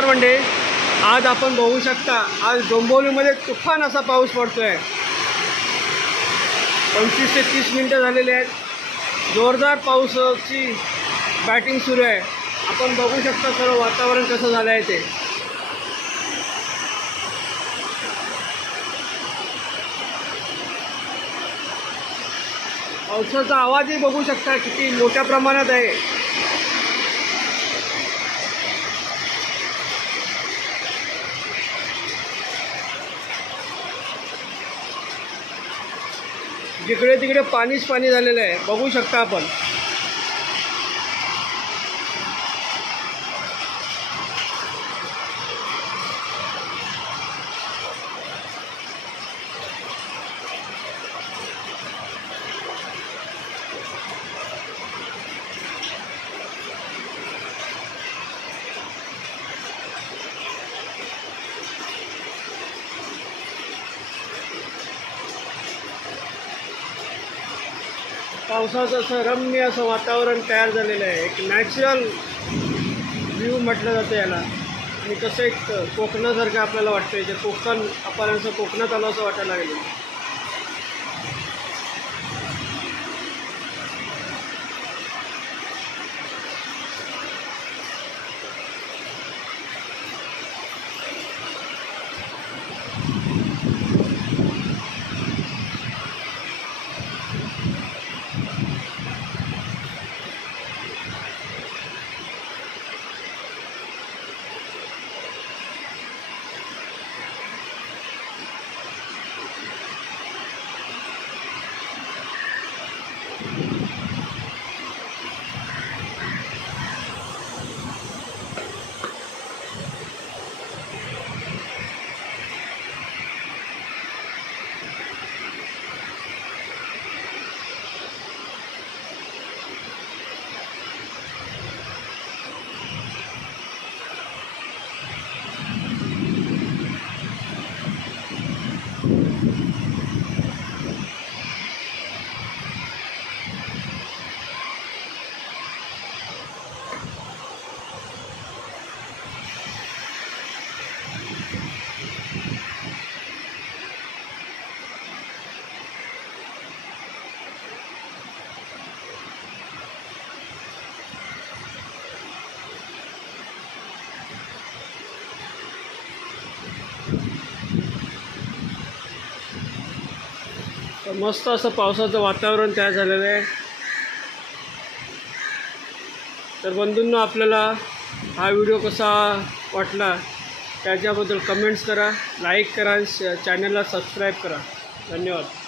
नमस्कार मंडळी, आज आपण बघू शकता आज डोंबिवलीमध्ये तुफान असा पाऊस पडतो आहे। 25 ते 30 मिनिटं झालेली आहेत। जोरदार पावसाची बॅटिंग सुरू आहे। आपण बघू शकता सर्व वातावरण कसं झालं आहे ते। पावसाचा आवाजही बघू शकता किती मोठ्या प्रमाणात आहे। जिकडे तिकडे पाणीच पाणी झालेलं आहे, बघू शकता आपण। पावसाचं असं रम्य असं वातावरण तयार झालेलं आहे। एक नॅचरल व्ह्यू म्हटलं जातं याला। आणि कसं एक कोकणासारखं आपल्याला वाटतं, जे कोकण आपण असं कोकणात आलो असं वाटायला लागलं। मस्त असं पावसाचं वातावरण तयार झालेलं आहे। तर बंधूंनो, आपल्याला हा व्हिडिओ कसा वाटला त्याच्याबद्दल कमेंट्स करा, लाईक करा, चॅनलला सबस्क्राईब करा। धन्यवाद।